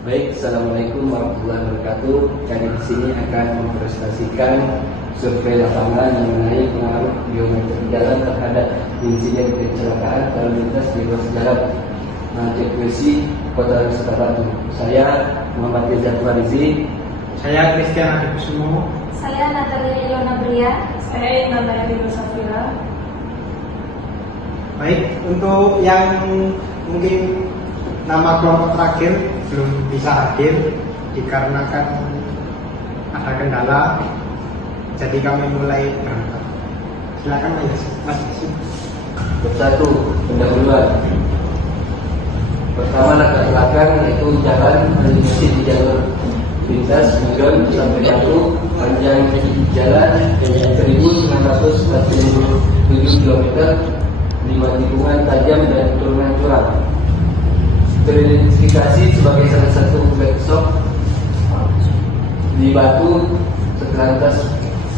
Baik, assalamualaikum warahmatullahi wabarakatuh. Kami di sini akan mempresentasikan survei lapangan mengenai pengaruh geometri jalan terhadap insiden kecelakaan lalu lintas di ruas jalan JPSI Kota Wisata Batu. Saya Muhammad Rizal Farizi. Saya Christian Adikusumo. Saya Natalia Ilona Bria. Saya Indah Dino Safira. Baik, untuk yang mungkin nama kelompok terakhir belum bisa hadir dikarenakan ada kendala, jadi kami mulai berangkat. Silakan Mas Yusuf. Bersatu, pendahuluan. Pertama latar belakang yaitu jalan melintasi di jalur lintas Mudon sampai Batu, panjang jalan 1947 km, 5 tikungan tajam dan turunan curam. Teridentifikasi sebagai salah satu black shop di Batu setelantas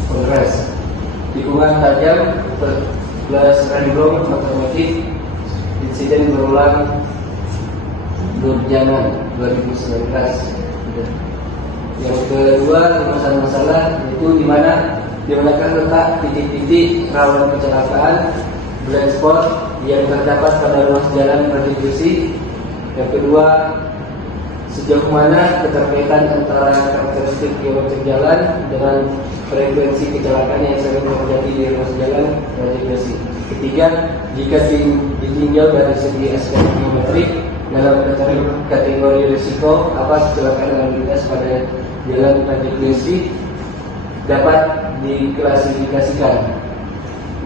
Polres. Tikungan tajam plus remblong otomatis, insiden berulang Nurjanan 2019. Yang kedua, rumusan masalah itu di mana letak titik-titik rawan kecelakaan blind spot yang terdapat pada ruas jalan konstitusi. Yang kedua, sejauh mana keterkaitan antara karakteristik geometri jalan dengan frekuensi kecelakaan yang sering terjadi di ruas jalan konstitusi. Ketiga, jika ditinjau dari segi aspek geometrik dalam kategori risiko apa kecelakaan lalu lintas pada jalan konstitusi dapat diklasifikasikan.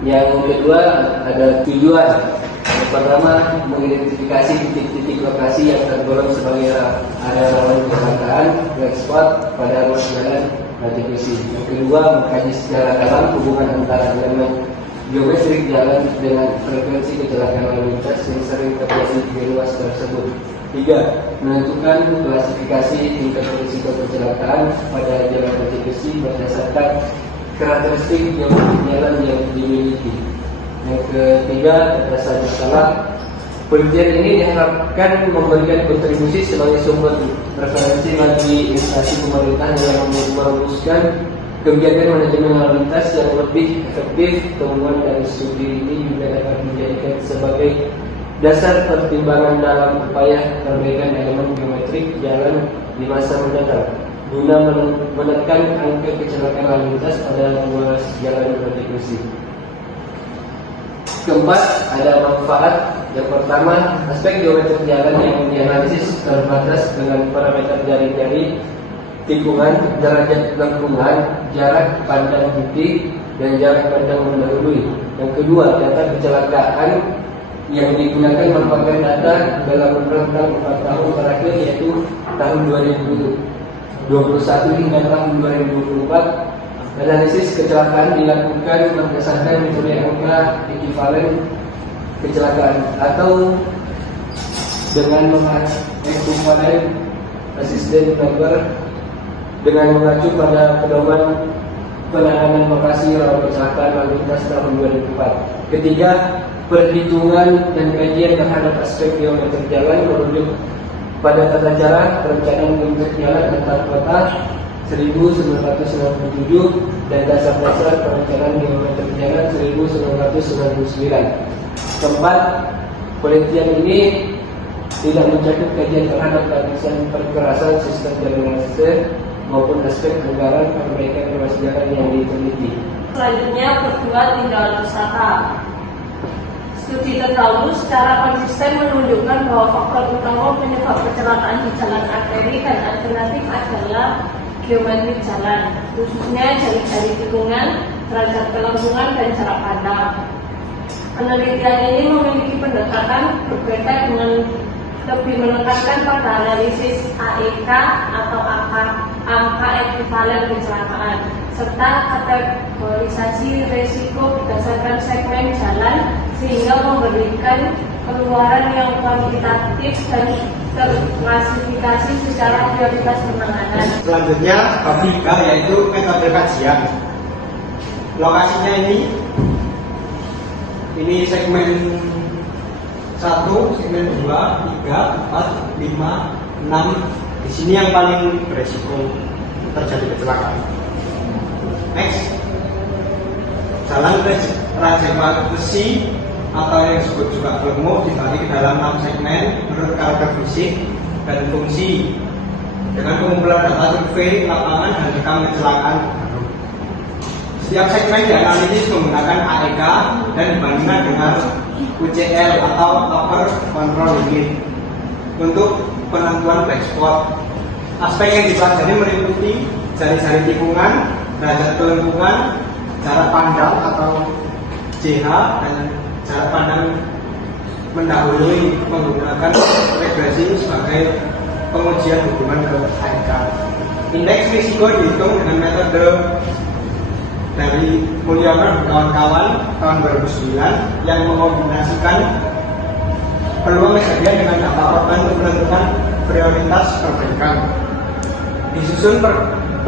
Yang kedua ada tujuan. Yang pertama, mengidentifikasi titik-titik lokasi yang tergolong sebagai area rawan kecelakaan black spot pada ruas jalan konstitusi. Yang kedua, mengkaji secara dalam hubungan antara elemen geometrik jalan dengan frekuensi kecelakaan lalu lintas yang sering terjadi di ruas tersebut. Tiga, menentukan klasifikasi tingkat risiko kecelakaan pada jalan konstitusi berdasarkan karakteristik geometrik jalan yang dimiliki. Yang ketiga, dasar masalah. Penelitian ini diharapkan memberikan kontribusi sebagai sumber referensi bagi instansi pemerintah yang merumuskan kebijakan manajemen lalu lintas yang lebih efektif. Temuan dari studi ini juga dapat dijadikan sebagai dasar pertimbangan dalam upaya perbaikan elemen geometrik jalan di masa mendatang guna menekan angka kecelakaan lalu lintas pada ruas jalan konstitusi. Keempat, ada manfaat. Yang pertama, aspek geometri jalan yang dianalisis terbatas dengan parameter jari-jari, tikungan, derajat lengkungan, jarak pandang titik, dan jarak pandang mendahului. Yang kedua, data kecelakaan yang digunakan merupakan data dalam rentang 4 tahun terakhir, yaitu tahun 2021 hingga tahun 2024. Analisis kecelakaan dilakukan berdasarkan metode angka ekivalen kecelakaan atau dengan ekivalen asisten number dengan mengacu pada pedoman penanganan lokasi rawan kecelakaan lalu lintas tahun 2004. Ketiga, perhitungan dan kajian terhadap aspek geometri jalan merujuk pada tata cara perencanaan geometri jalan antar kota 1997 dan dasar-dasar perencanaan geometri jalan 1999. Keempat, penelitian ini tidak mencakup kajian terhadap lapisan perkerasan sistem drainase maupun aspek anggaran perbaikan ruas jalan yang diteliti. Selanjutnya, berdua tindakan wisata. Studi terdahulu secara konsisten menunjukkan bahwa faktor utama penyebab kecelakaan di jalan arteri dan alternatif adalah geometri jalan, khususnya jari-jari tikungan, derajat kelengkungan, dan jarak pandang. Penelitian ini memiliki pendekatan berbeda dengan lebih menekankan pada analisis AEK atau angka ekivalen kecelakaan, serta kategorisasi risiko berdasarkan segmen jalan sehingga memberikan keluaran yang kuantitatif dan terklasifikasi secara prioritas penanganan. Selanjutnya bab 3 yaitu metode kajian. Lokasinya ini segmen 1, segmen 2, 3, 4, 5, 6, Di sini yang paling beresiko terjadi kecelakaan. Next, jalan Raja Besi atau yang disebut juga gemuk dibagi ke dalam 6 segmen menurut karakter fisik dan fungsi dengan pengumpulan data survei lapangan dan rekam kecelakaan. Setiap segmen dianalisis menggunakan AEK dan dibandingkan dengan UCL atau Upper Control Limit untuk penentuan black spot. Aspek yang dipelajari meliputi jari-jari tikungan, derajat kelempungan, jarak pandang atau JH, dan jarak pandang mendahului menggunakan regresi sebagai pengujian hubungan ke AEK. Indeks risiko dihitung dengan metode dari Mulyaner kawan-kawan tahun 2009 yang mengombinasikan peluang kejadian dengan data korban untuk menentukan prioritas perbaikan. Disusun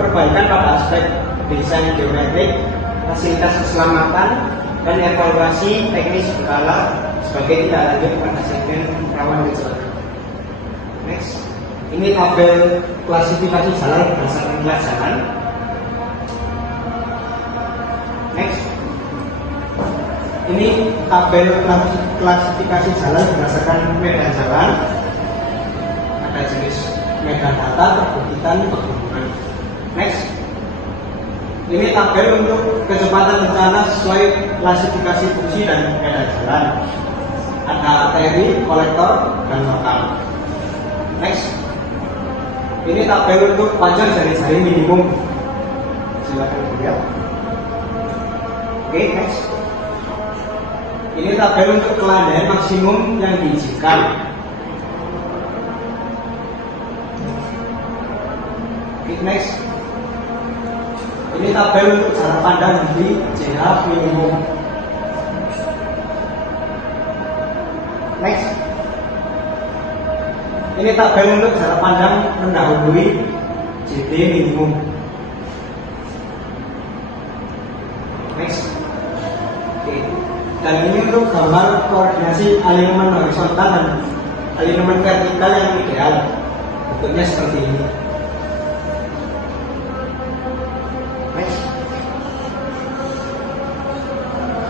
perbaikan pada aspek desain geometrik, fasilitas keselamatan, dan evaluasi teknis berkala sebagai tindak lanjut pada segmen rawan kecelakaan. Next, ini tabel klasifikasi jalan berdasarkan kelas jalan. Next, ini tabel klasifikasi jalan berdasarkan medan jalan. Ada jenis medan data, perbukitan, perhubungan. Next, ini tabel untuk kecepatan rencana sesuai klasifikasi fungsi dan medan jalan. Ada arteri, kolektor, dan lokal. Next, ini tabel untuk panjang jari-jari minimum. Silakan dilihat. Oke, next. Ini tabel untuk kelandaian maksimum yang diizinkan. Oke, next. Ini tabel untuk jarak pandang di JH minimum. Next. Ini tabel untuk jarak pandang mendahului JD minimum. Next. Oke. Dan ini untuk gambar koordinasi alignment horizontal dan alignment vertikal yang ideal. Bentuknya seperti ini. Next.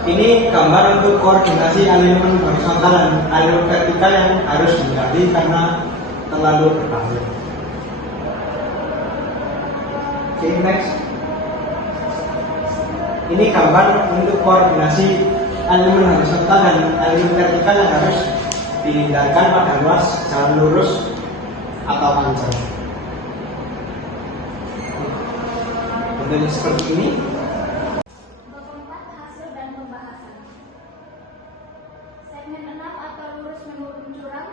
Ini gambar untuk koordinasi alignment horizontal dan alignment vertikal yang harus dihindari karena terlalu berbahaya. Oke, next. Ini gambar untuk koordinasi alignment horizontal dan alignment vertikal yang harus dihindarkan pada ruas jalan lurus atau panjang. Bentuknya seperti ini. Bab 4 hasil dan pembahasan. Segmen 6 atau lurus menurun jurang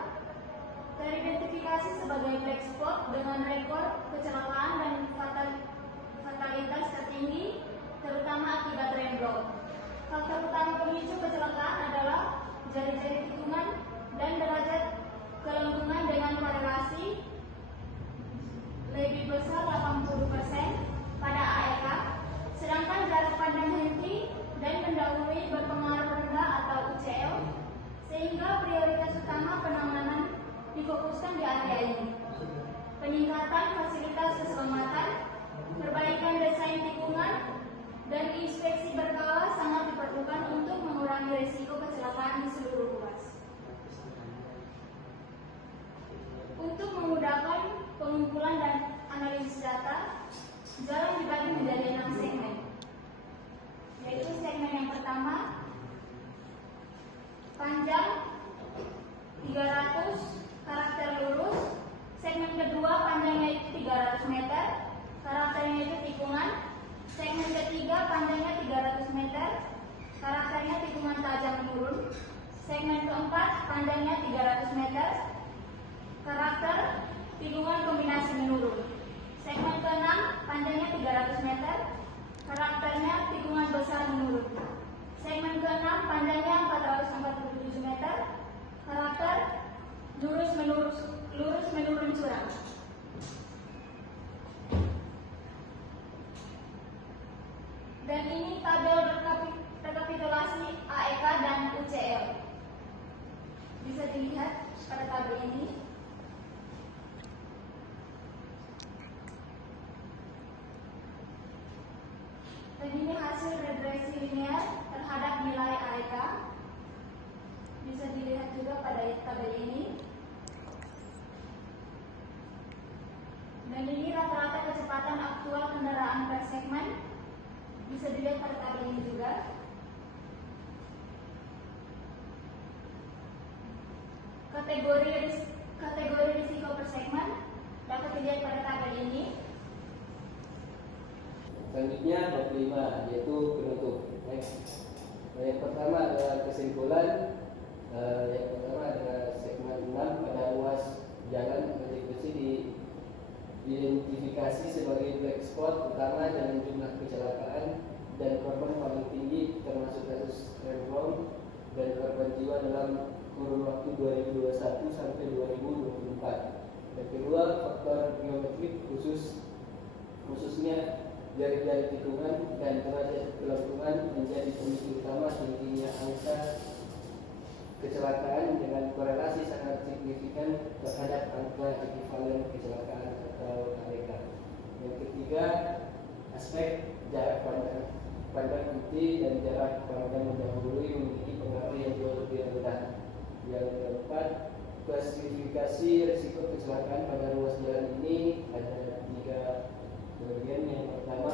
teridentifikasi sebagai black spot dengan rekor kecelakaan dan fatalitas tertinggi, terutama akibat remblong. Faktor utama pemicu kecelakaan adalah jari-jari tikungan dan derajat kelempungan dengan korelasi lebih besar 80% pada AEK, sedangkan jarak pandang henti dan mendahului berpengaruh rendah atau UCL, sehingga prioritas utama penanganan difokuskan di area ini. Peningkatan fasilitas keselamatan, perbaikan desain tikungan, dan inspeksi berkala sangat diperlukan untuk mengurangi risiko kecelakaan di seluruh ruas. Untuk memudahkan pengumpulan dan analisis data, jalan dibagi menjadi 6 segmen, yaitu segmen yang pertama panjang 300 karakter lurus, segmen kedua panjangnya itu 300 meter, karakternya itu tikungan, segmen ketiga panjangnya 300 meter, karakternya tikungan tajam menurun, segmen keempat panjangnya 300 meter, karakter tikungan kombinasi menurun, segmen keenam panjangnya 300 meter, karakternya tikungan besar menurun, segmen keenam panjangnya 447 meter, karakter lurus Dan ini hasil regresi linear terhadap nilai AEK. Bisa dilihat juga pada tabel ini. Dan ini rata-rata kecepatan aktual kendaraan per segmen. Bisa dilihat pada tabel ini juga. Kategori risiko per segmen dapat dilihat pada tabel ini. Selanjutnya 25 yaitu penutup. Next. Yang pertama adalah kesimpulan. Yang pertama adalah segmen 6 pada ruas jalan besi diidentifikasi sebagai black spot utama dengan jumlah kecelakaan dan korban paling tinggi termasuk kasus remblong dan korban jiwa dalam kurun waktu 2021 sampai 2024. Yang kedua, faktor geometrik khususnya jari-jari tikungan dan derajat kelengkungan menjadi pemicu utama tingginya angka kecelakaan dengan korelasi sangat signifikan terhadap angka ekivalen kecelakaan atau AEK. Yang ketiga, aspek jarak pandang inti dan jarak pandang mendahului memiliki pengaruh yang jauh lebih rendah. Yang keempat, klasifikasi risiko kecelakaan pada ruas jalan ini ada 3 bagian. Yang pertama,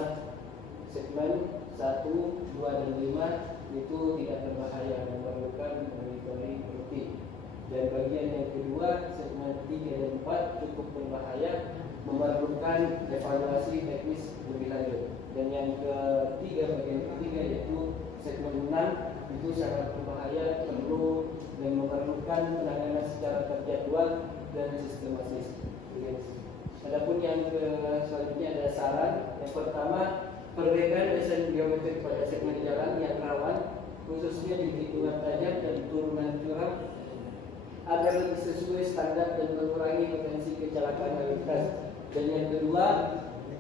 segmen 1, 2, dan 5 itu tidak berbahaya dan memerlukan monitoring rutin. Dan bagian yang kedua, segmen 3 dan 4 cukup berbahaya, memerlukan evaluasi teknis lebih lanjut. Dan yang ketiga, bagian ketiga yaitu segmen 6 itu sangat berbahaya, perlu dan memerlukan penanganan secara terjadwal dan sistematis. Adapun yang selanjutnya ada saran. Yang pertama, perbaikan desain geometrik pada segmen jalan yang rawan, khususnya di tikungan tajam dan turunan curam, agar lebih sesuai standar dan mengurangi potensi kecelakaan lalu lintas. Dan yang kedua,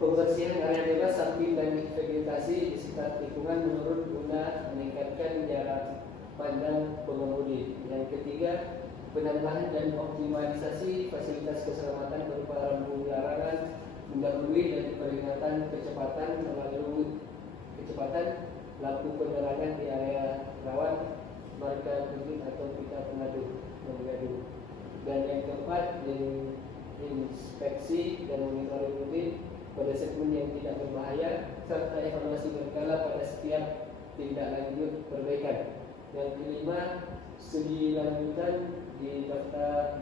pembersihan area bebas samping dan vegetasi di sekitar tikungan menurut guna meningkatkan jarak pandang pengemudi. Yang ketiga, penambahan dan optimalisasi fasilitas keselamatan berupa rambu larangan mendahului dan peringatan kecepatan melalui lampu penerangan di area rawan, marka kuning atau pita pengadu. Dan yang keempat, inspeksi dan monitoring rutin pada segmen yang tidak berbahaya serta evaluasi berkala pada setiap tindak lanjut perbaikan. Yang kelima, studi lanjutan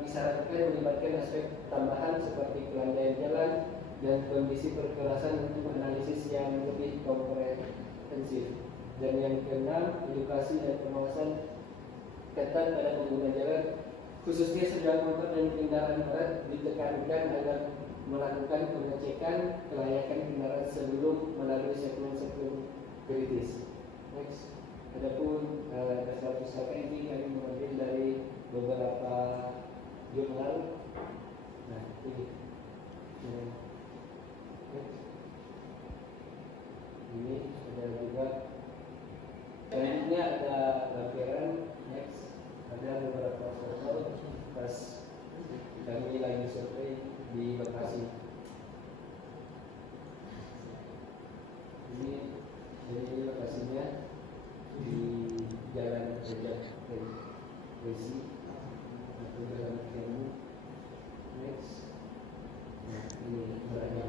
disarankan melibatkan aspek tambahan seperti kelandaian jalan dan kondisi perkerasan untuk analisis yang lebih komprehensif. Dan yang keenam, edukasi dan pengawasan ketat pada pengguna jalan, khususnya sepeda motor dan kendaraan berat, ditekankan agar melakukan pengecekan kelayakan kendaraan sebelum melalui segmen-segmen kritis. Next. Adapun dasar pustaka ini kami mengambil dari beberapa jurnal. Nah, ini. Ini ada juga. Selanjutnya ada laporan. Next, ada beberapa foto pas kami lagi survei di Bekasi. Ini lokasinya di Jalan Rejak Resi atau Jalan Kemu. Next, nah ini berada.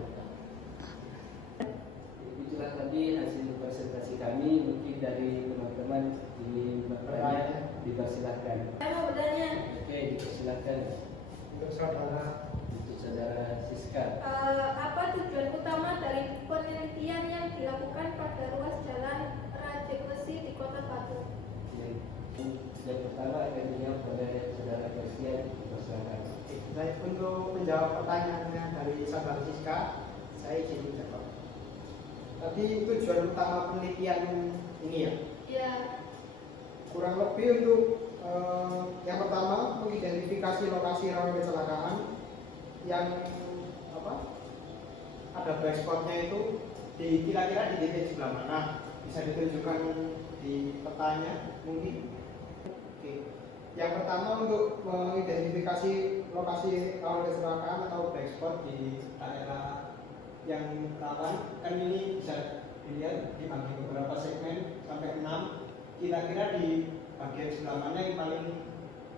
Itulah tadi hasil presentasi kami. Mungkin dari teman-teman ingin bertanya, dipersilahkan. Saya mau bertanya. Oke, dipersilahkan. Untuk saudara Siska. Apa tujuan utama dari penelitian yang dilakukan pada ruas jalan Rajek Besi di Kota Batu? Yang pertama akan dijawab oleh saudara Christian. Silakan. Baik, untuk menjawab pertanyaannya dari saudara Siska, saya izin menjawab. Tadi tujuan utama penelitian ini ya? Ya. Kurang lebih untuk yang pertama mengidentifikasi lokasi rawan kecelakaan yang ada black spotnya itu kira-kira di titik sebelah mana, bisa ditunjukkan di petanya mungkin. Oke. Yang pertama untuk mengidentifikasi lokasi rawan kecelakaan atau black spot di daerah yang rawan, kan ini bisa dilihat dibagi beberapa segmen sampai 6. Kira-kira di bagian sebelah mana yang paling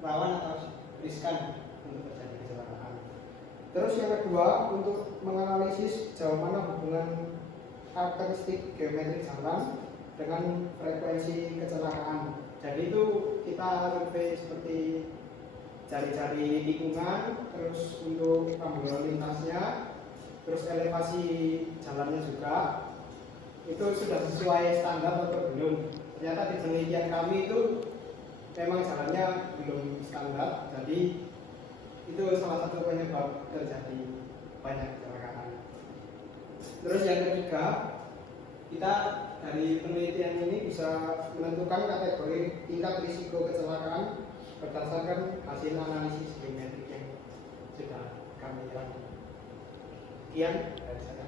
rawan atau riskan untuk terjadi kecelakaan. Terus yang kedua, untuk menganalisis jauh mana hubungan karakteristik geometrik jalan dengan frekuensi kecelakaan. Jadi itu kita survei seperti cari-cari tikungan, terus untuk rambu lalu lintasnya, terus elevasi jalannya juga itu sudah sesuai standar atau belum. Ternyata di penelitian kami itu memang jalannya belum standar, jadi itu salah satu penyebab terjadi banyak kecelakaan. Terus yang ketiga, kita dari penelitian ini bisa menentukan kategori tingkat risiko kecelakaan berdasarkan hasil analisis geometrik yang sudah kami lakukan. Sekian dari saya.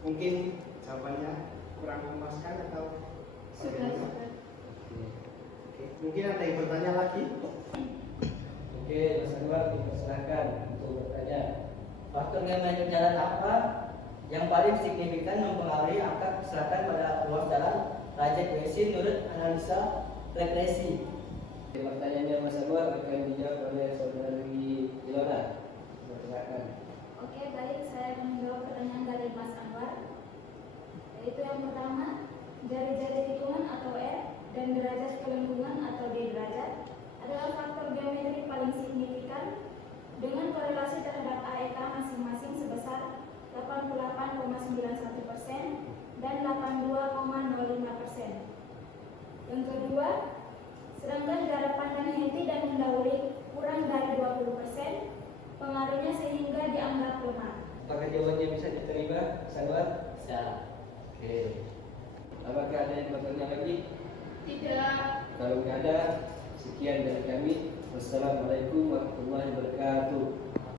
Mungkin jawabannya kurang memuaskan atau Sudah. Oke, mungkin ada yang bertanya lagi? Oke, Mas Anwar, dipersilakan untuk bertanya. Faktor geometrik jalan apa yang paling signifikan mempengaruhi angka kecelakaan pada ruas jalan Raja Wesi menurut analisa regresi? Pertanyaannya Mas Anwar akan dijawab oleh Saudari Ilona. Silakan. Oke, baik, saya menjawab pertanyaan dari Mas Anwar. Yaitu yang pertama, jari-jari tikungan atau R dan derajat kelengkungan atau D derajat adalah faktor geometrik paling signifikan dengan korelasi terhadap AEK masing-masing sebesar 88,91% dan 82,05%. Yang kedua, sedangkan jarak pandang henti dan mendahului kurang dari 20%, pengaruhnya sehingga dianggap lemah. Apakah jawabannya bisa diterima, Mas Anwar? Bisa. Oke. Apakah ada yang bertanya lagi? Tidak. Kalau tidak ada, sekian dari kami. Wassalamualaikum warahmatullahi wabarakatuh.